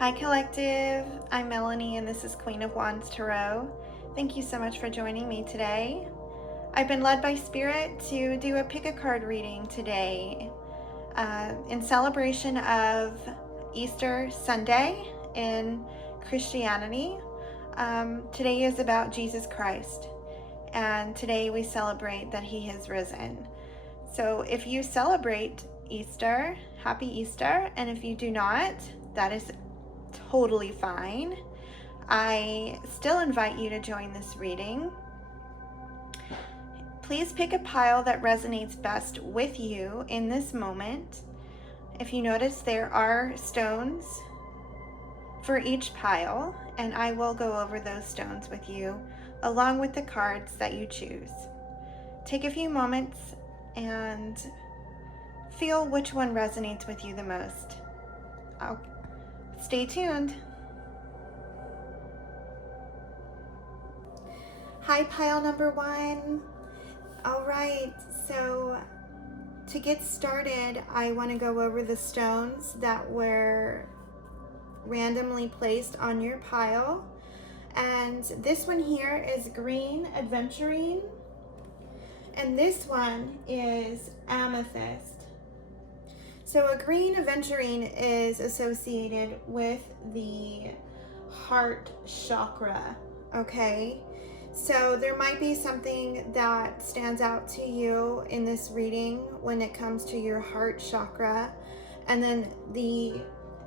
Hi Collective, I'm Melanie and this is Queen of Wands Tarot. Thank you so much for joining me today. I've been led by Spirit to do a pick a card reading today in celebration of Easter Sunday in Christianity. Today is about Jesus Christ, and today we celebrate that He has risen. So if you celebrate Easter, happy Easter, and if you do not, that is totally fine. I still invite you to join this reading. Please pick a pile that resonates best with you in this moment. If you notice, there are stones for each pile, and I will go over those stones with you along with the cards that you choose. Take a few moments and feel which one resonates with you the most. Stay tuned. Hi, pile number one. All right, so to get started, I want to go over the stones that were randomly placed on your pile. And this one here is green aventurine, and this one is amethyst. So a green aventurine is associated with the heart chakra, okay? So there might be something that stands out to you in this reading when it comes to your heart chakra. And then the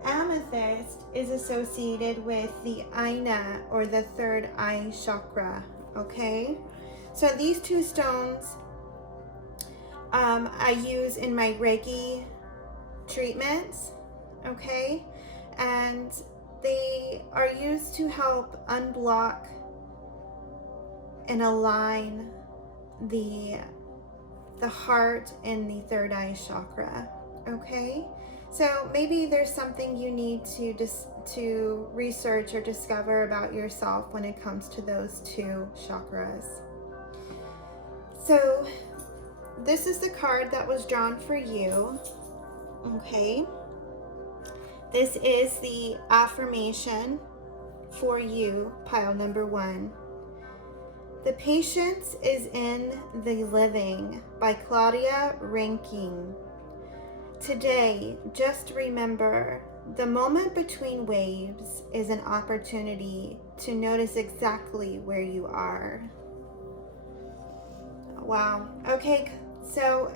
amethyst is associated with the Aina, or the third eye chakra, okay? So these two stones I use in my Reiki treatments, okay? And they are used to help unblock and align the heart and the third eye chakra, okay? So maybe there's something you need to research or discover about yourself when it comes to those two chakras. So this is the card that was drawn for you, okay? This is the affirmation for you, pile number one. The Patience is in the Living by Claudia Rankine. Today, just remember, the moment between waves is an opportunity to notice exactly where you are. Wow. Okay, so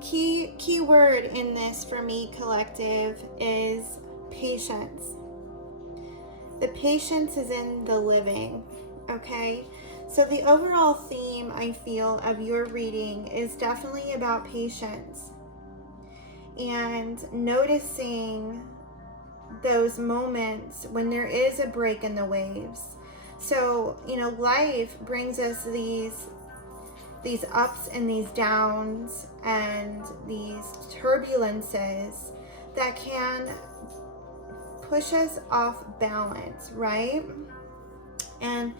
key word in this for me, collective, is patience. The patience is in the living. Okay, so the overall theme, I feel, of your reading is definitely about patience and noticing those moments when there is a break in the waves. So, you know, life brings us these ups and these downs and these turbulences that can push us off balance, right? And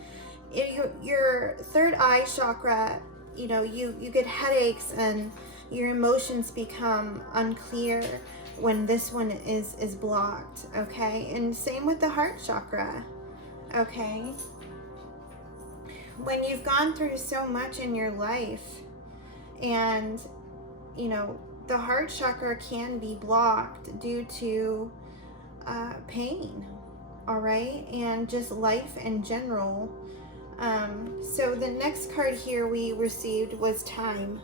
your third eye chakra, you know, you get headaches and your emotions become unclear when this one is blocked, okay? And same with the heart chakra, okay? When you've gone through so much in your life and, you know, the heart chakra can be blocked due to pain, all right, and just life in general. So the next card here we received was time.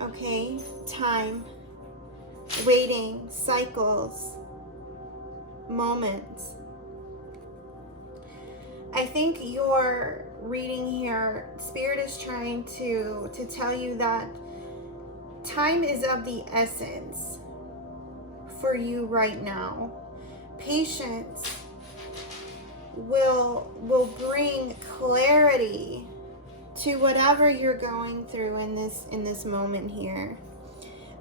Okay, time, waiting, cycles, moments. I think your reading here, Spirit is trying to tell you that time is of the essence for you right now. Patience will bring clarity to whatever you're going through in this moment here.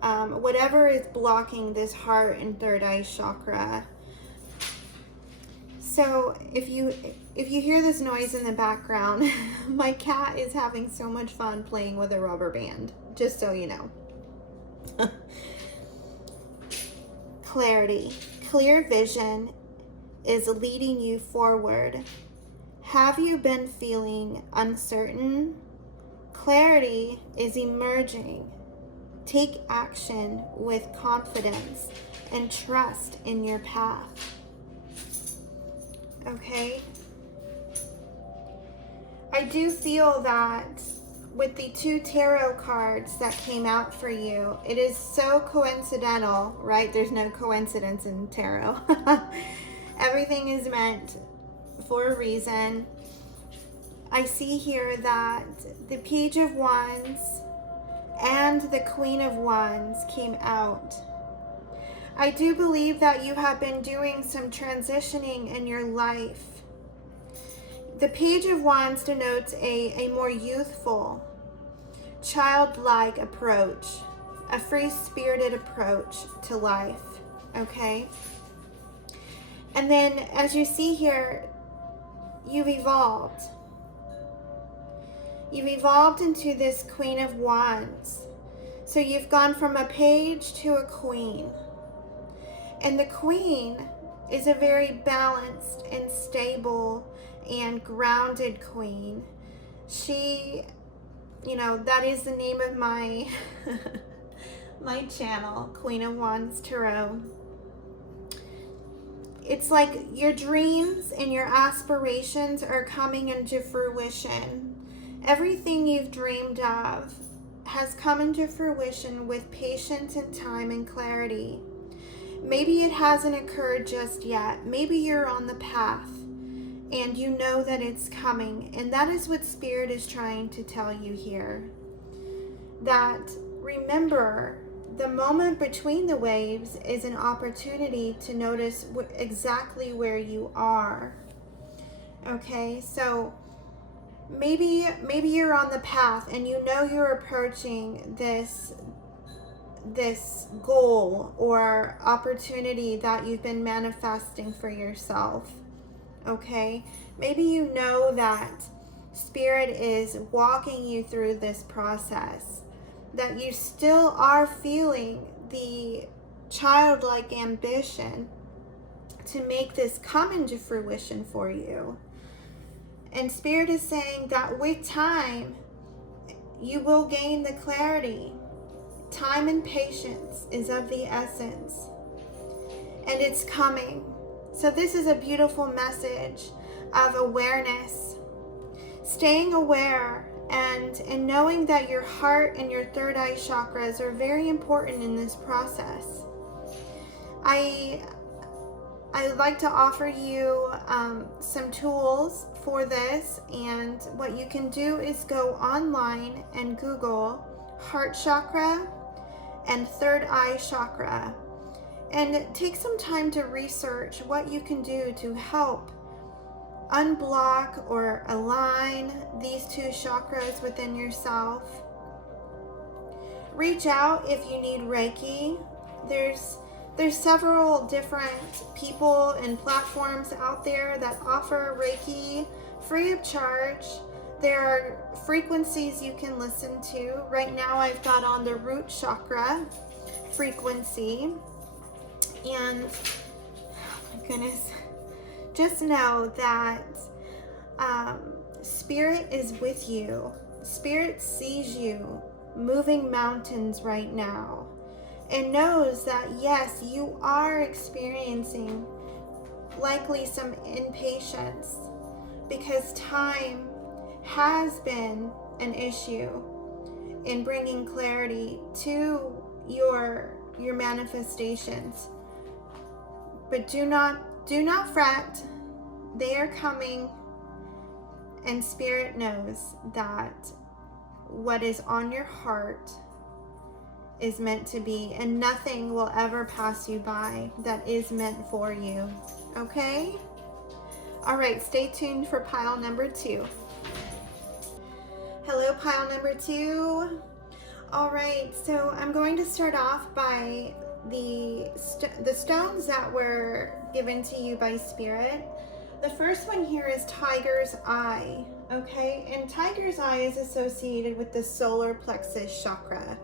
Whatever is blocking this heart and third eye chakra. So if you hear this noise in the background, my cat is having so much fun playing with a rubber band, just so you know. clarity. Clear vision is leading you forward. Have you been feeling uncertain? Clarity is emerging. Take action with confidence and trust in your path. Okay? I do feel that with the 2 tarot cards that came out for you, it is so coincidental, right? There's no coincidence in tarot. Everything is meant for a reason. I see here that the Page of Wands and the Queen of Wands came out. I do believe that you have been doing some transitioning in your life. The Page of Wands denotes a more youthful, childlike approach, a free-spirited approach to life, okay? And then as you see here, you've evolved. You've evolved into this Queen of Wands. So you've gone from a page to a queen. And the queen is a very balanced and stable and grounded queen. She, that is the name of my my channel, Queen of Wands Tarot. It's like your dreams and your aspirations are coming into fruition. Everything you've dreamed of has come into fruition with patience and time and clarity. Maybe it hasn't occurred just yet. Maybe you're on the path and you know that it's coming. And that is what Spirit is trying to tell you here. That remember, the moment between the waves is an opportunity to notice exactly where you are. Okay, so maybe you're on the path and you know you're approaching this goal or opportunity that you've been manifesting for yourself. Okay, maybe you know that Spirit is walking you through this process, that you still are feeling the childlike ambition to make this come into fruition for you. And Spirit is saying that with time, you will gain the clarity. Time and patience is of the essence, and it's coming. So this is a beautiful message of awareness, staying aware, and knowing that your heart and your third eye chakras are very important in this process. I would like to offer you some tools for this, and what you can do is go online and Google heart chakra and third eye chakra, and take some time to research what you can do to help unblock or align these 2 chakras within yourself. Reach out if you need Reiki. There's several different people and platforms out there that offer Reiki free of charge. There are frequencies you can listen to. Right now I've got on the root chakra frequency. And, oh my goodness, just know that Spirit is with you. Spirit sees you moving mountains right now and knows that, yes, you are experiencing likely some impatience because time has been an issue in bringing clarity to your manifestations. But do not fret. They are coming, and Spirit knows that what is on your heart is meant to be, and nothing will ever pass you by that is meant for you. Okay? All right, stay tuned for pile number 2. Hello, pile number 2. All right, so I'm going to start off by the stones that were given to you by Spirit. The first one here is Tiger's Eye, okay? And Tiger's Eye is associated with the solar plexus chakra.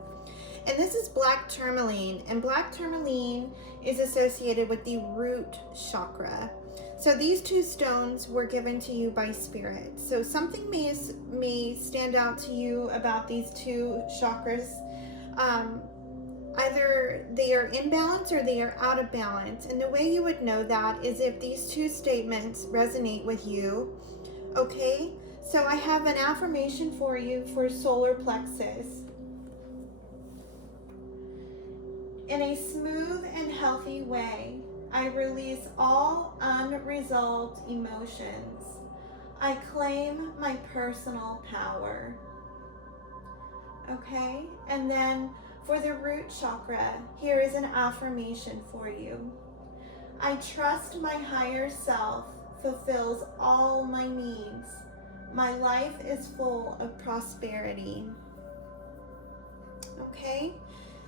And this is black tourmaline, and black tourmaline is associated with the root chakra. So these two stones were given to you by spirit. So something may stand out to you about these two chakras. Either they are in balance or they are out of balance. And the way you would know that is if these two statements resonate with you. Okay, so I have an affirmation for you for solar plexus. In a smooth and healthy way, I release all unresolved emotions. I claim my personal power. Okay, and then for the root chakra, here is an affirmation for you. I trust my higher self fulfills all my needs. My life is full of prosperity. Okay?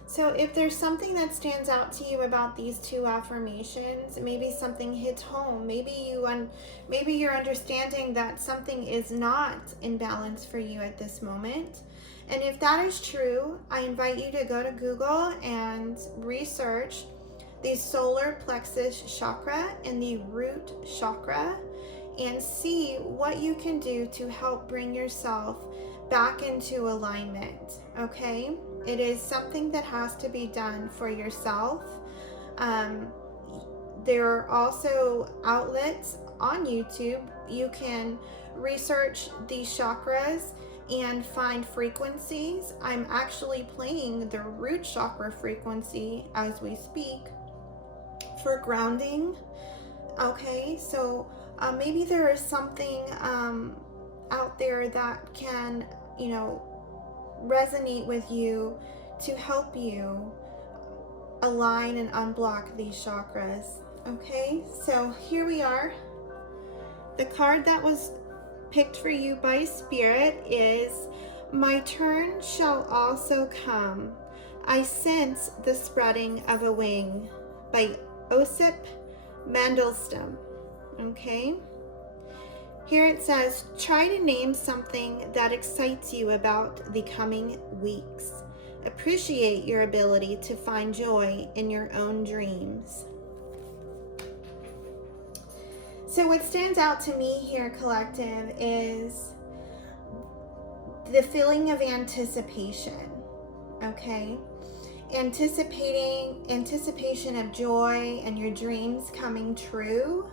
So if there's something that stands out to you about these two affirmations, maybe something hits home, maybe you're understanding that something is not in balance for you at this moment. And if that is true, I invite you to go to Google and research the solar plexus chakra and the root chakra and see what you can do to help bring yourself back into alignment, okay? It is something that has to be done for yourself. There are also outlets on YouTube. You can research these chakras and find frequencies. I'm actually playing the root chakra frequency as we speak for grounding. Okay, so maybe there is something out there that can, resonate with you to help you align and unblock these chakras. Okay, so here we are. The card that was picked for you by Spirit is My Turn Shall Also Come. I Sense the Spreading of a Wing by Osip Mandelstam. Okay. Here it says, try to name something that excites you about the coming weeks. Appreciate your ability to find joy in your own dreams. So what stands out to me here, collective, is the feeling of anticipation, okay? Anticipation of joy and your dreams coming true.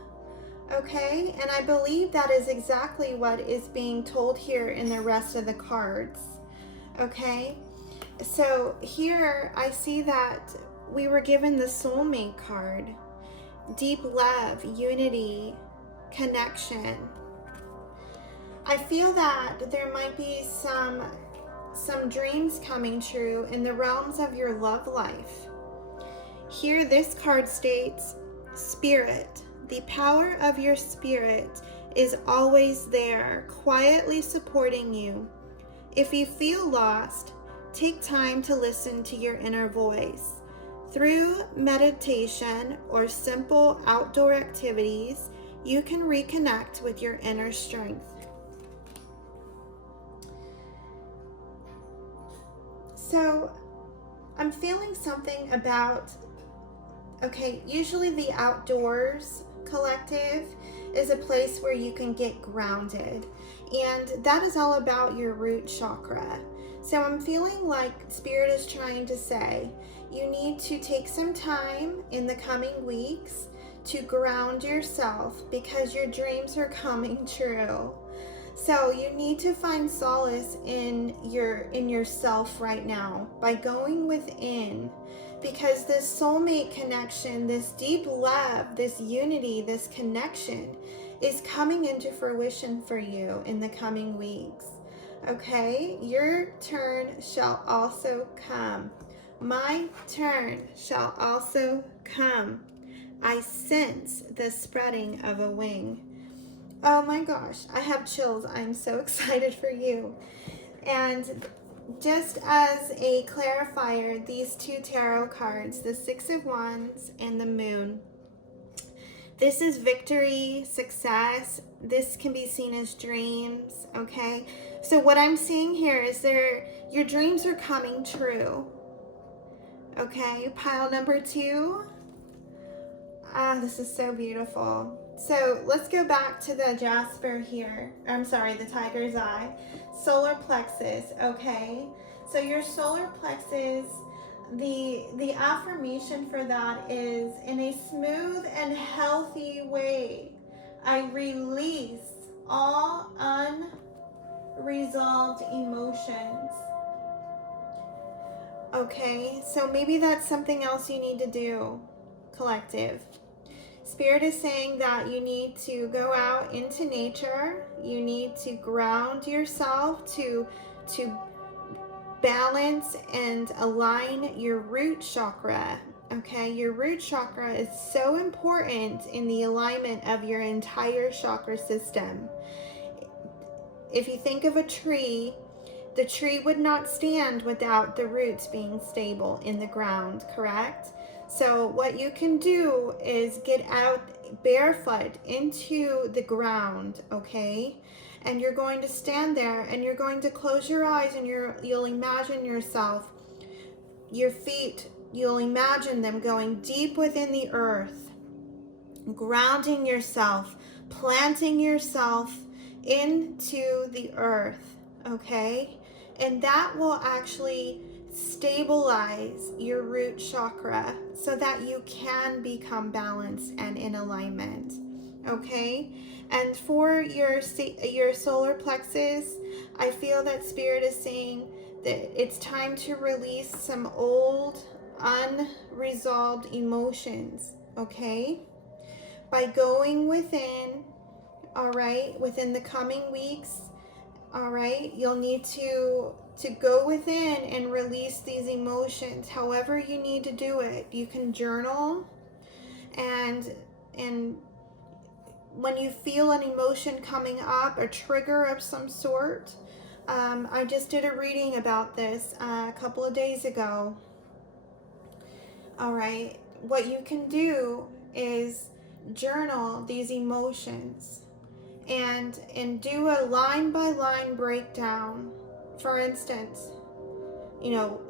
Okay, and I believe that is exactly what is being told here in the rest of the cards. Okay, so here I see that we were given the soulmate card. Deep love, unity, connection. I feel that there might be some dreams coming true in the realms of your love life. Here this card states, Spirit. The power of your spirit is always there, quietly supporting you. If you feel lost, take time to listen to your inner voice. Through meditation or simple outdoor activities, you can reconnect with your inner strength. So, I'm feeling something about, usually the outdoors, collective, is a place where you can get grounded, and that is all about your root chakra. So I'm feeling like Spirit is trying to say you need to take some time in the coming weeks to ground yourself because your dreams are coming true. So you need to find solace in yourself right now by going within, because this soulmate connection, this deep love, this unity, this connection is coming into fruition for you in the coming weeks. Okay, your turn shall also come. My turn shall also come. I sense the spreading of a wing. Oh my gosh, I have chills. I'm so excited for you. And just as a clarifier, these two tarot cards, the Six of Wands and the Moon, this is victory, success. This can be seen as dreams, okay? So what I'm seeing here is your dreams are coming true, Okay, pile number 2. Ah, this is so beautiful. So let's go back to the Jasper here. I'm sorry, the tiger's eye. Solar plexus, okay? So your solar plexus, the affirmation for that is, in a smooth and healthy way, I release all unresolved emotions. Okay, so maybe that's something else you need to do, collective. Spirit is saying that you need to go out into nature. You need to ground yourself to balance and align your root chakra. Okay, your root chakra is so important in the alignment of your entire chakra system. If you think of a tree, the tree would not stand without the roots being stable in the ground, correct? So what you can do is get out barefoot into the ground, okay? And you're going to stand there and you're going to close your eyes and you'll imagine yourself, your feet, you'll imagine them going deep within the earth, grounding yourself, planting yourself into the earth, okay? And that will actually stabilize your root chakra so that you can become balanced and in alignment, okay? And for your solar plexus, I feel that Spirit is saying that it's time to release some old unresolved emotions, okay? By going within, all right, within the coming weeks, all right, you'll need to go within and release these emotions however you need to do it. You can journal, and when you feel an emotion coming up, a trigger of some sort, I just did a reading about this a couple of days ago. All right, what you can do is journal these emotions and do a line by line breakdown. For instance, you know,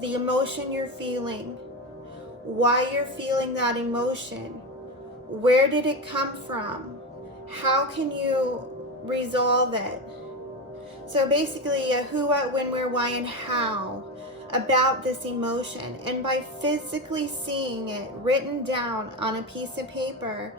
the emotion you're feeling, why you're feeling that emotion, where did it come from, how can you resolve it. So basically a who, what, when, where, why, and how about this emotion. And by physically seeing it written down on a piece of paper,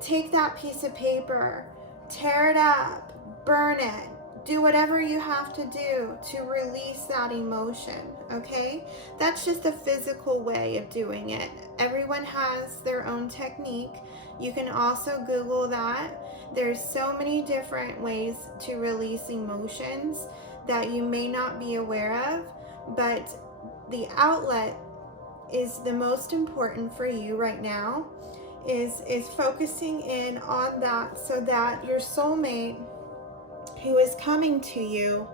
take that piece of paper, tear it up, burn it, do whatever you have to do to release that emotion, okay? That's just a physical way of doing it. Everyone has their own technique. You can also Google that. There's so many different ways to release emotions that you may not be aware of, but the outlet is the most important for you right now, is focusing in on that so that your soulmate who is coming to you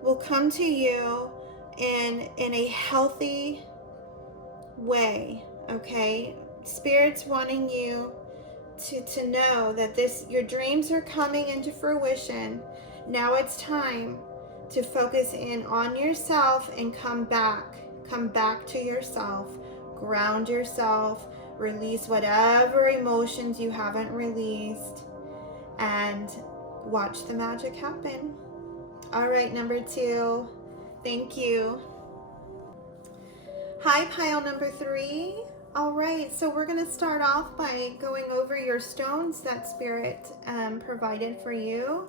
will come to you in a healthy way, okay? Spirit's wanting you to know that your dreams are coming into fruition. Now it's time to focus in on yourself and come back to yourself, ground yourself, release whatever emotions you haven't released, and watch the magic happen. All right, number 2, thank you. Hi, pile number 3. All right, so we're going to start off by going over your stones that Spirit provided for you.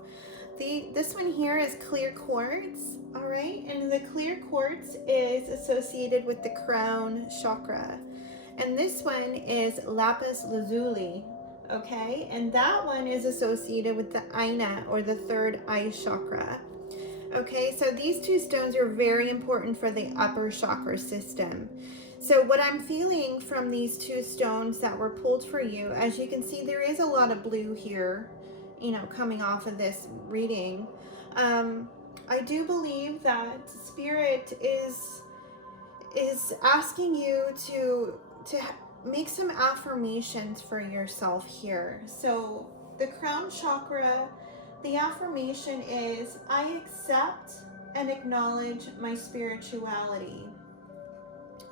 This one here is clear quartz, all right? And the clear quartz is associated with the crown chakra. And this one is lapis lazuli, okay? And that one is associated with the Aina, or the third eye chakra. Okay, so these two stones are very important for the upper chakra system. So what I'm feeling from these two stones that were pulled for you, as you can see, there is a lot of blue here, you know, coming off of this reading. I do believe that Spirit is asking you to make some affirmations for yourself here. So the crown chakra, the affirmation is, I accept and acknowledge my spirituality.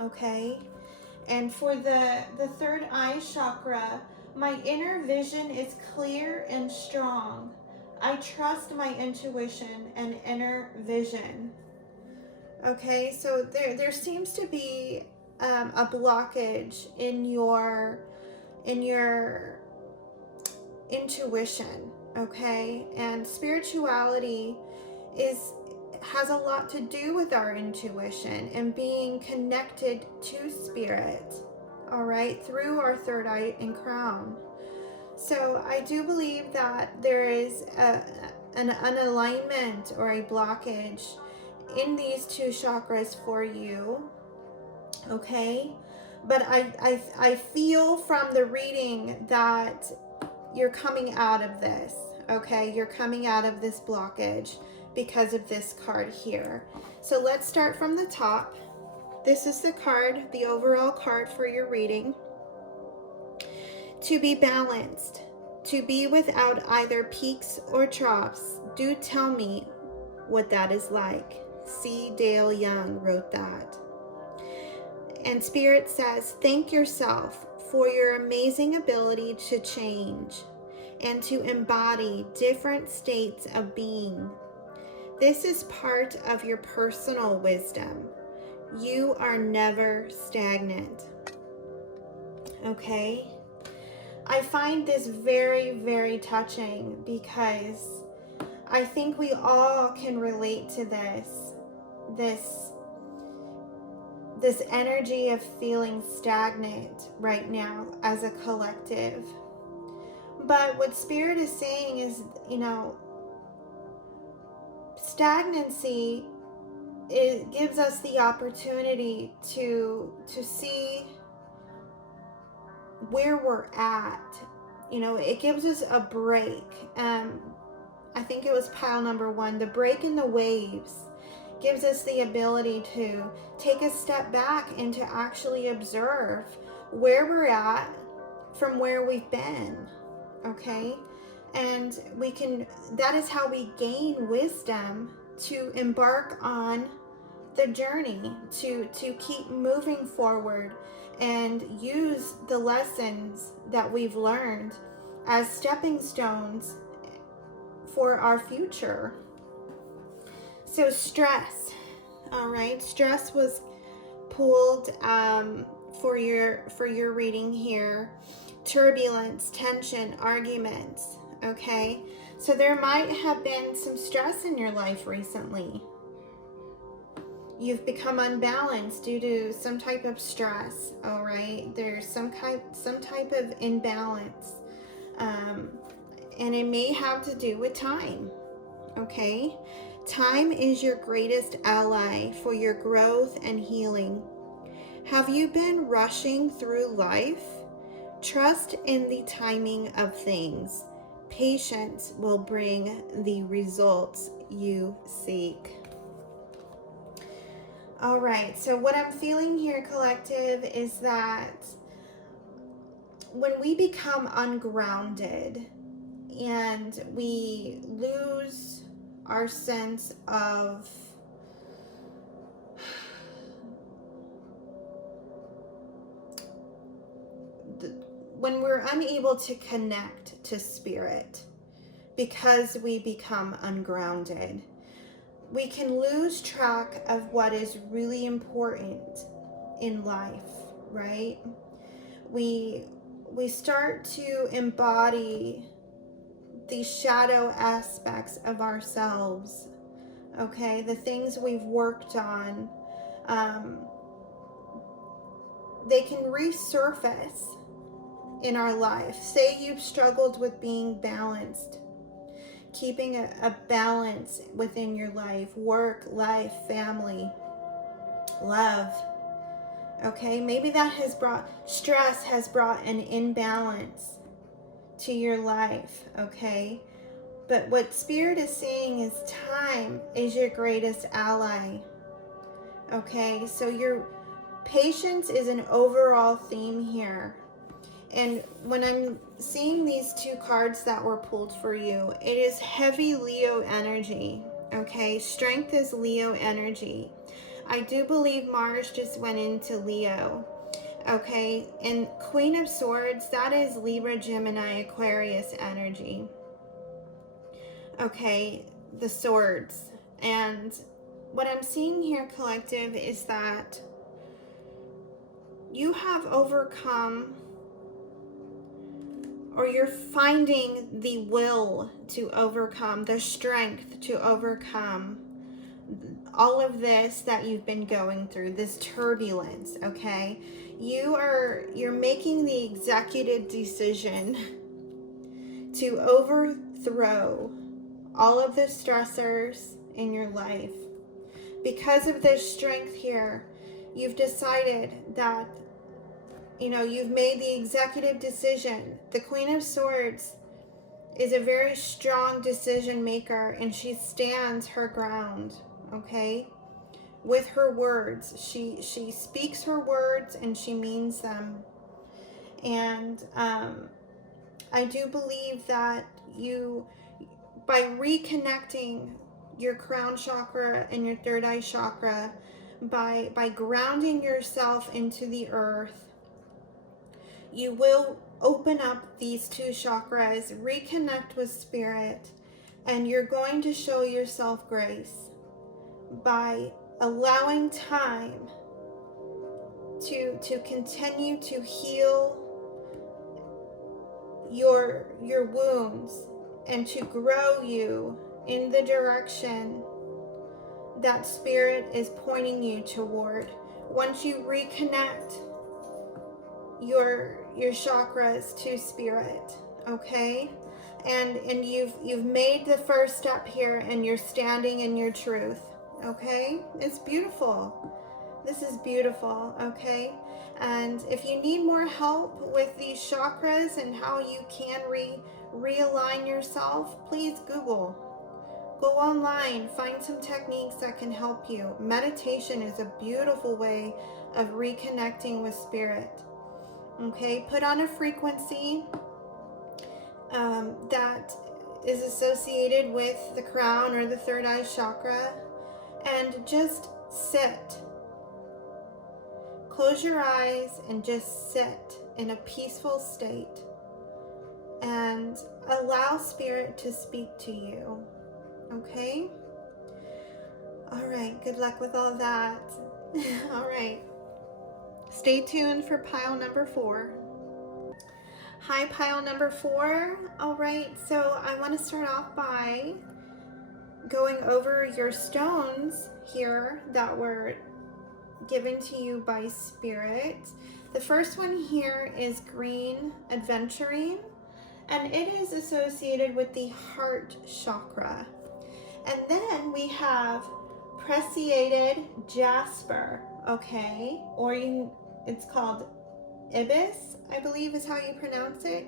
Okay? And for the third eye chakra, my inner vision is clear and strong. I trust my intuition and inner vision. Okay, so there seems to be a blockage in your intuition, okay? And spirituality has a lot to do with our intuition and being connected to spirit, all right, through our third eye and crown. So I do believe that there is an unalignment or a blockage in these two chakras for you, okay? But I feel from the reading that you're coming out of this, okay? You're coming out of this blockage because of this card here. So let's start from the top. This is the card, the overall card for your reading. To be balanced, to be without either peaks or troughs. Do tell me what that is like. C. Dale Young wrote that. And Spirit says, thank yourself for your amazing ability to change and to embody different states of being. This is part of your personal wisdom. You are never stagnant. Okay? I find this very, very touching because I think we all can relate to this energy of feeling stagnant right now as a collective. But what Spirit is saying is, stagnancy, it gives us the opportunity to see where we're at. It gives us a break. I think it was pile number 1, the break in the waves gives us the ability to take a step back and to actually observe where we're at from where we've been, okay? And that is how we gain wisdom to embark on the journey, to keep moving forward and use the lessons that we've learned as stepping stones for our future. So stress, all right, stress was pulled for your reading here. Turbulence, tension, arguments, okay? So there might have been some stress in your life recently. You've become unbalanced due to some type of stress, all right? There's some type of imbalance, and it may have to do with time, okay? Time is your greatest ally for your growth and healing. Have you been rushing through life? Trust in the timing of things. Patience will bring the results you seek. All right, so what I'm feeling here, collective, is that when we become ungrounded and we lose our sense of when we're unable to connect to spirit because we become ungrounded, we can lose track of what is really important in life, right? We start to embody these shadow aspects of ourselves, okay? The things we've worked on, they can resurface in our life. Say you've struggled with being balanced, keeping a balance within your life, work, life, family, love. Okay, maybe that stress has brought an imbalance to your life, okay? But what Spirit is saying is time is your greatest ally, okay? So your patience is an overall theme here. And when I'm seeing these two cards that were pulled for you, it is heavy Leo energy, okay? Strength is Leo energy. I do believe Mars just went into Leo. Okay, and Queen of Swords, that is Libra, Gemini, Aquarius energy. Okay, the swords. And what I'm seeing here, collective, is that you have overcome, or you're finding the will to overcome, the strength to overcome all of this that you've been going through, this turbulence. Okay, you're making the executive decision to overthrow all of the stressors in your life. Because of this strength here, you've decided that, you've made the executive decision. The Queen of Swords is a very strong decision maker, and she stands her ground, okay? With her words. She speaks her words and she means them. And I do believe that by reconnecting your crown chakra and your third eye chakra, by grounding yourself into the earth, you will open up these two chakras, reconnect with spirit, and you're going to show yourself grace by allowing time to continue to heal your wounds and to grow you in the direction that spirit is pointing you toward. Once you reconnect your chakras to spirit, okay, and you've made the first step here, and you're standing in your truth, okay? It's beautiful. This is beautiful, okay? And if you need more help with these chakras and how you can realign yourself, please Google. Go online, find some techniques that can help you. Meditation is a beautiful way of reconnecting with spirit. Okay, put on a frequency that is associated with the crown or the third eye chakra, and just sit. Close your eyes and just sit in a peaceful state and allow spirit to speak to you. Okay? All right, good luck with all that. All right. Stay tuned for pile number 4. Hi, pile number 4. All right, so I want to start off by going over your stones here that were given to you by spirit. The first one here is green aventurine, and it is associated with the heart chakra. And then we have preciated jasper, okay, or it's called ibis, I believe is how you pronounce it.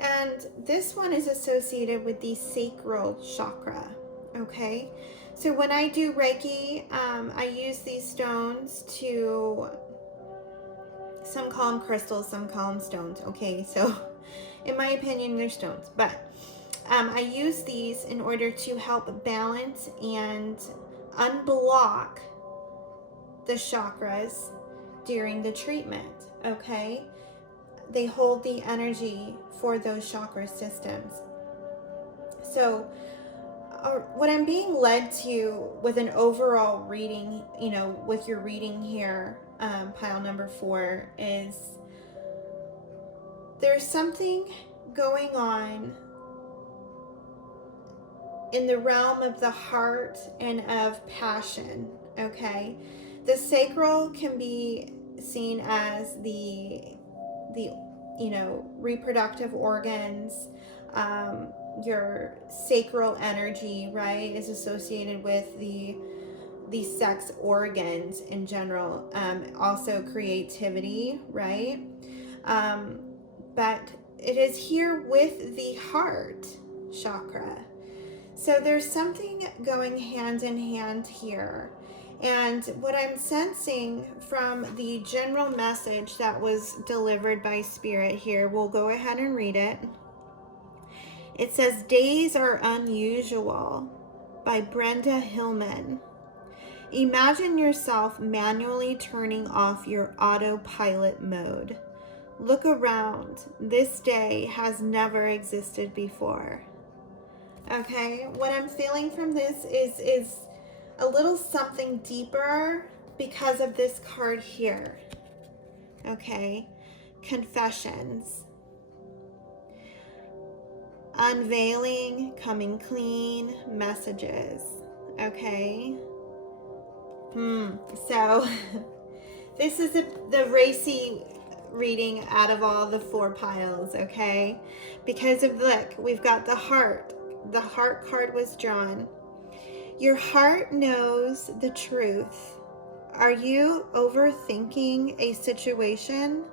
And this one is associated with the sacral chakra, okay? So when I do Reiki, I use these stones to, some call them crystals, some call them stones, okay? So in my opinion, they're stones, but I use these in order to help balance and unblock the chakras during the treatment, okay? They hold the energy for those chakra systems. So what I'm being led to with an overall reading, with your reading here, pile number 4, is there's something going on in the realm of the heart and of passion, okay? The sacral can be seen as the reproductive organs. Your sacral energy, right, is associated with the sex organs in general. Also creativity, right? But it is here with the heart chakra. So there's something going hand in hand here. And what I'm sensing from the general message that was delivered by Spirit here, we'll go ahead and read it. It says, "Days are Unusual" by Brenda Hillman. Imagine yourself manually turning off your autopilot mode. Look around. This day has never existed before. Okay, what I'm feeling from this is a little something deeper because of this card here. Okay, confessions. Unveiling, coming clean, messages. Okay. So this is the racy reading out of all the 4 piles, okay? Because of, look, we've got the heart. The heart card was drawn. Your heart knows the truth. Are you overthinking a situation?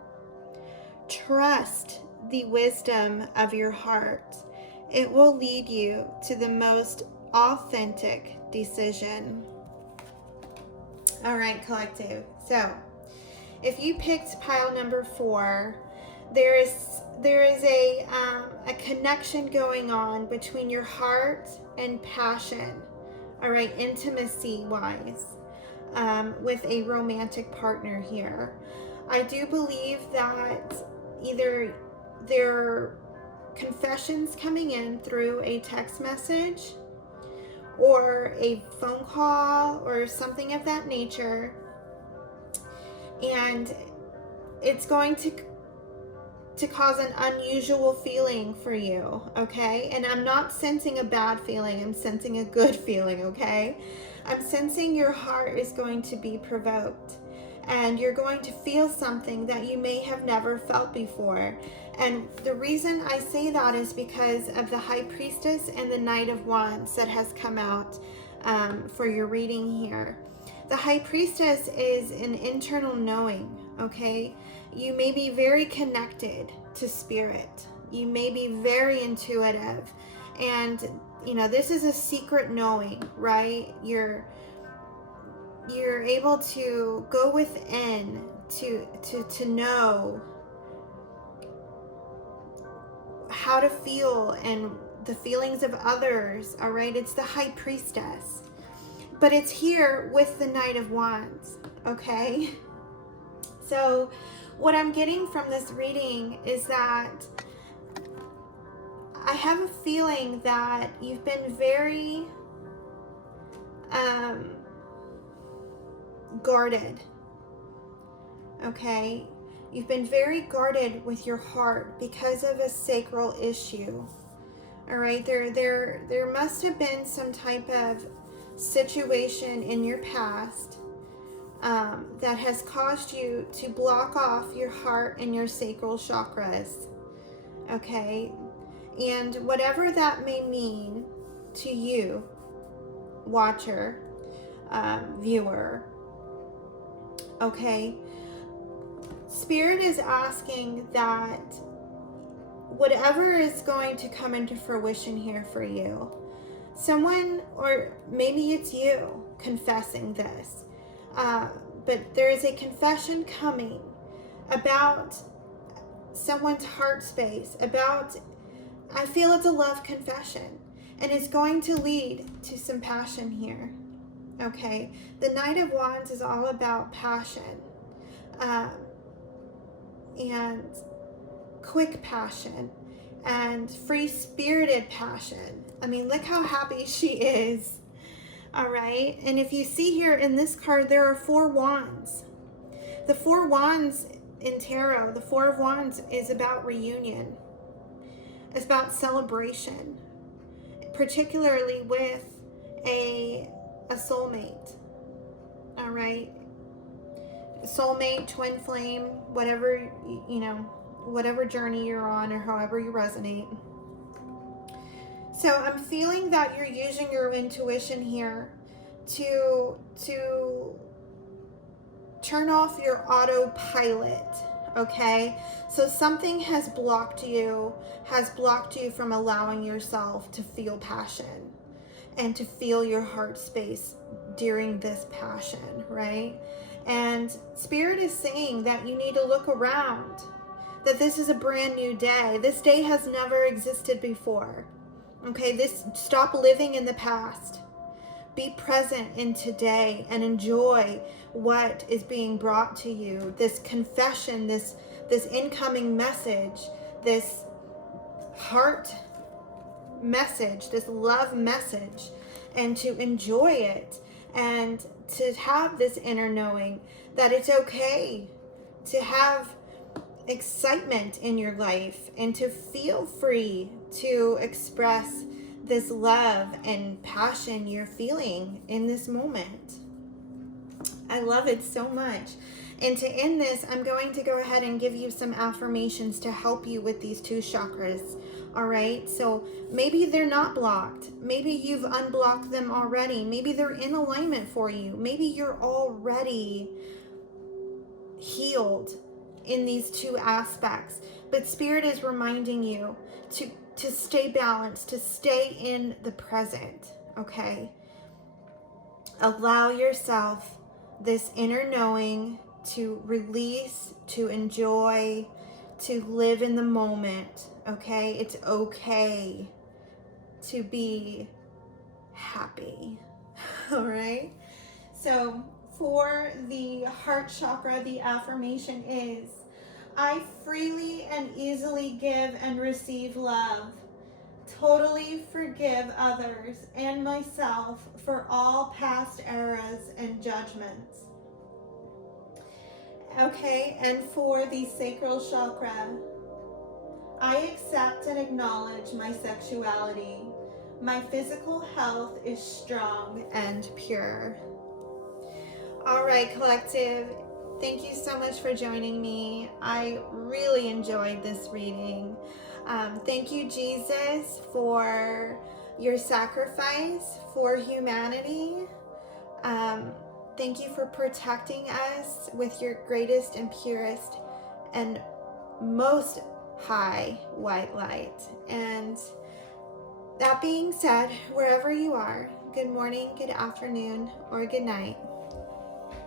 Trust the wisdom of your heart. It will lead you to the most authentic decision. All right, collective. So if you picked pile number 4, there is a connection going on between your heart and passion. All right, intimacy wise, with a romantic partner here. I do believe that either there are confessions coming in through a text message or a phone call or something of that nature, and it's going to cause an unusual feeling for you, okay? And I'm not sensing a bad feeling, I'm sensing a good feeling, okay? I'm sensing your heart is going to be provoked, and you're going to feel something that you may have never felt before. And the reason I say that is because of the High Priestess and the Knight of Wands that has come out for your reading here. The High Priestess is an internal knowing, okay? You may be very connected to spirit. You may be very intuitive. And, you know, this is a secret knowing, right? You're able to go within to know how to feel and the feelings of others, all right? It's the High Priestess. But it's here with the Knight of Wands, okay? So what I'm getting from this reading is that I have a feeling that you've been very guarded, okay? You've been very guarded with your heart because of a sacral issue, all right? There must have been some type of situation in your past that has caused you to block off your heart and your sacral chakras, okay? And whatever that may mean to you, watcher, viewer, okay? Spirit is asking that whatever is going to come into fruition here for you, someone, or maybe it's you confessing this, but there is a confession coming about someone's heart space, about, I feel it's a love confession, and it's going to lead to some passion here, okay? The Knight of Wands is all about passion, and quick passion, and free-spirited passion. I mean, look how happy she is. All right. And if you see here in this card, there are 4 wands. The 4 wands in tarot, the 4 of Wands is about reunion. It's about celebration, particularly with a soulmate. All right. Soulmate, twin flame, whatever, you know, whatever journey you're on or however you resonate. So I'm feeling that you're using your intuition here to turn off your autopilot, okay? So something has blocked you from allowing yourself to feel passion and to feel your heart space during this passion, right? And Spirit is saying that you need to look around, that this is a brand new day. This day has never existed before. Okay, stop living in the past, Be present in today and enjoy what is being brought to you. This confession, this incoming message, this heart message, this love message, and to enjoy it, and to have this inner knowing that it's okay to have excitement in your life and to feel free to express this love and passion you're feeling in this moment. I love it so much. And to end this, I'm going to go ahead and give you some affirmations to help you with these 2 chakras. All right, so maybe they're not blocked. Maybe you've unblocked them already. Maybe they're in alignment for you. Maybe you're already healed in these 2 aspects. But Spirit is reminding you to stay balanced, to stay in the present, okay? Allow yourself this inner knowing to release, to enjoy, to live in the moment, okay? It's okay to be happy, all right? So for the heart chakra, the affirmation is, I freely and easily give and receive love. Totally forgive others and myself for all past errors and judgments. Okay, and for the sacral chakra, I accept and acknowledge my sexuality. My physical health is strong and pure. All right, collective, thank you so much for joining me. I really enjoyed this reading. Thank you, Jesus, for your sacrifice for humanity. Thank you for protecting us with your greatest and purest and most high white light. And that being said, wherever you are, good morning, good afternoon, or good night.